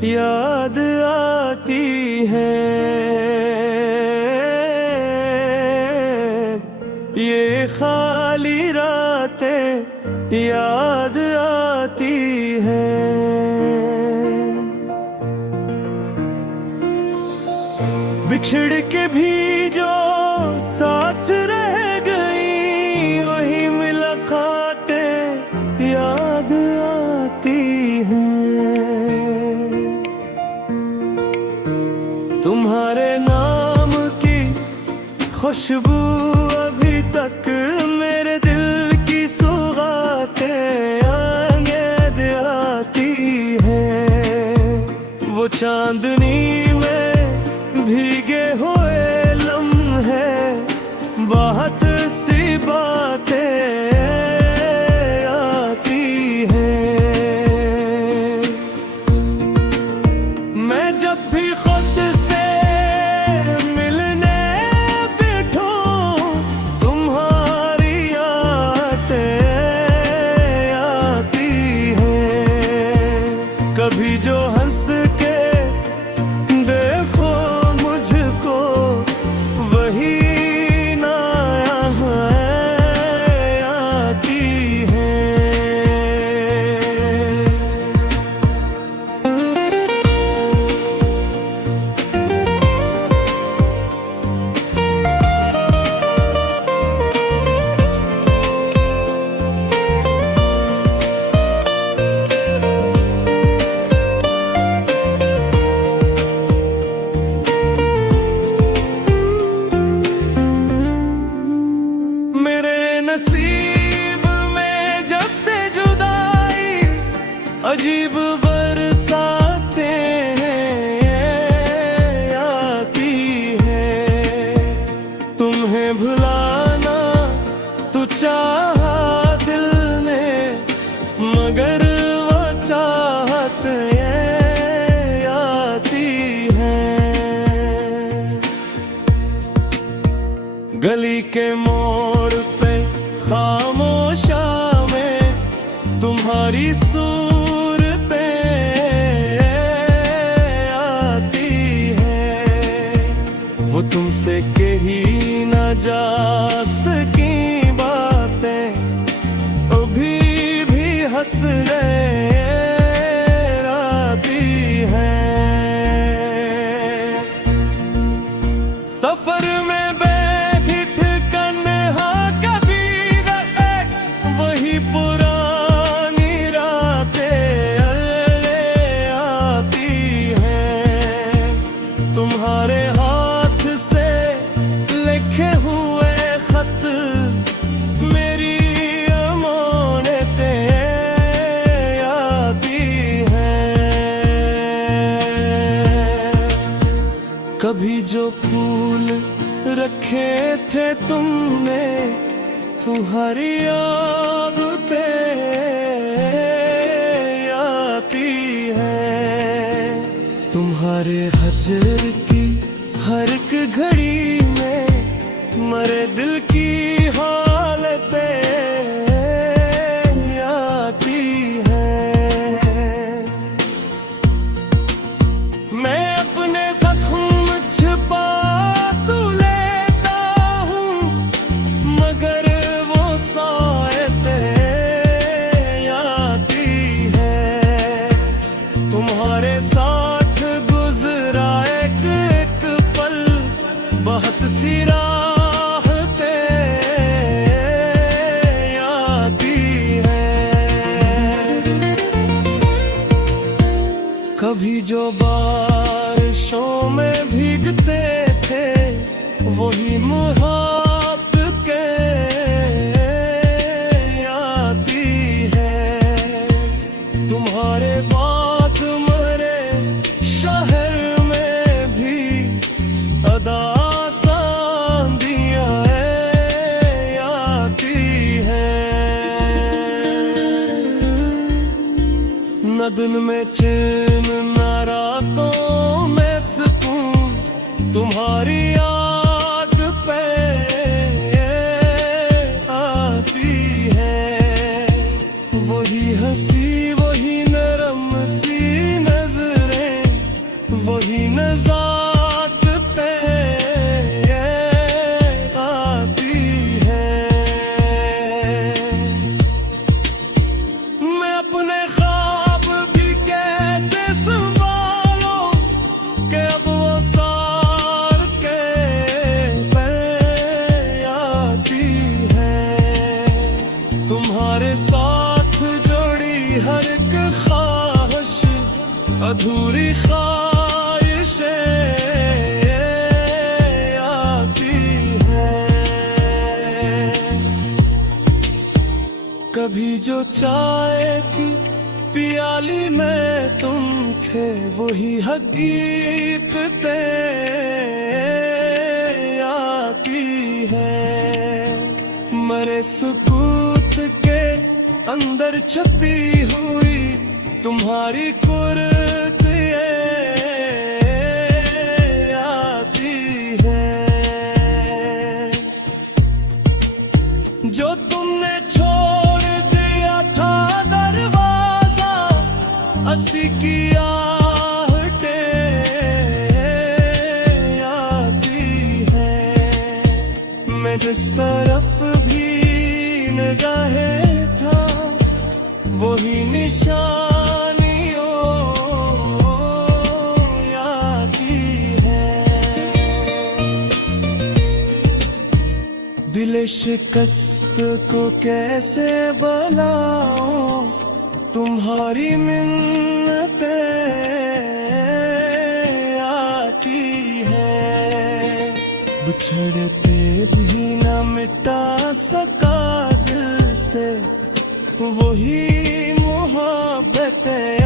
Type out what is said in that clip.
याद आती है। ये खाली रातें याद आती हैं। बिछड़ के भी जो साथ रह गई, वही मुलाकातें याद आती हैं। तुम्हारे नाम की खुशबू अभी तक मेरे दिल की सौगातें याद आती हैं। वो चांदनी में भीगे हुए लम्हे, बहुत सी बातें आती हैं। मैं जब भी खुद से मिलने बैठूं, तुम्हारी यादें आती हैं। कभी जो हंस के देखो मुझको, वही ना यहाँ आती है। नसीब में जब से जुदाई, अजीब बरसातें आती हैं। तुम्हें भुलाना तो चाहा दिल ने, मगर वो चाहत आती हैं। गली के मोड़ पे खामोशा में तुम्हारी सूरतें आती हैं। वो तुमसे कही न जा सकी बातें अभी भी हंस रहे आती हैं। सफर में पुरानी रातें आती हैं। तुम्हारे हाथ से लिखे हुए खत मेरी अमानतें आती हैं। कभी जो फूल रखे थे तुमने, तुम्हारी याद आती है। तुम्हारे हजर की हर एक घड़ी में मरे दिल की हालतें आती हैं। मैं अपने जख्म छिपा तो लेता हूँ, मगर तुम्हारे साथ गुजरा एक एक पल, बहुत सी राहतें आती हैं। कभी जो बारिशों में भीगते थे, वही मुहाब्बतें आती हैं। तुम्हारे बाद मरे शहर में भी अदा सांदियां आती हैं। न दिन में चैन न रातों में सुकून, तुम्हारी याद पे आती है। वही हंसी वही नरम सी नजरें अधूरी ख्वाहिशें आती हैं। कभी जो चाय की पियाली में तुम थे, वही हकीकतें आती है। मरे सुकूत के अंदर छपी हुई तुम्हारी कुर्तियाँ आती है। जो तुमने छोड़ दिया था दरवाजा, हंसी की आहटें आती है। मैं जिस तरफ भी निगाहें था, वही निशानियों आती है। दिल शिकस्त को कैसे बुलाऊं, तुम्हारी मिन्नतें आती है। बिछड़ते भी न मिटा सका दिल से, वही मोहब्बतें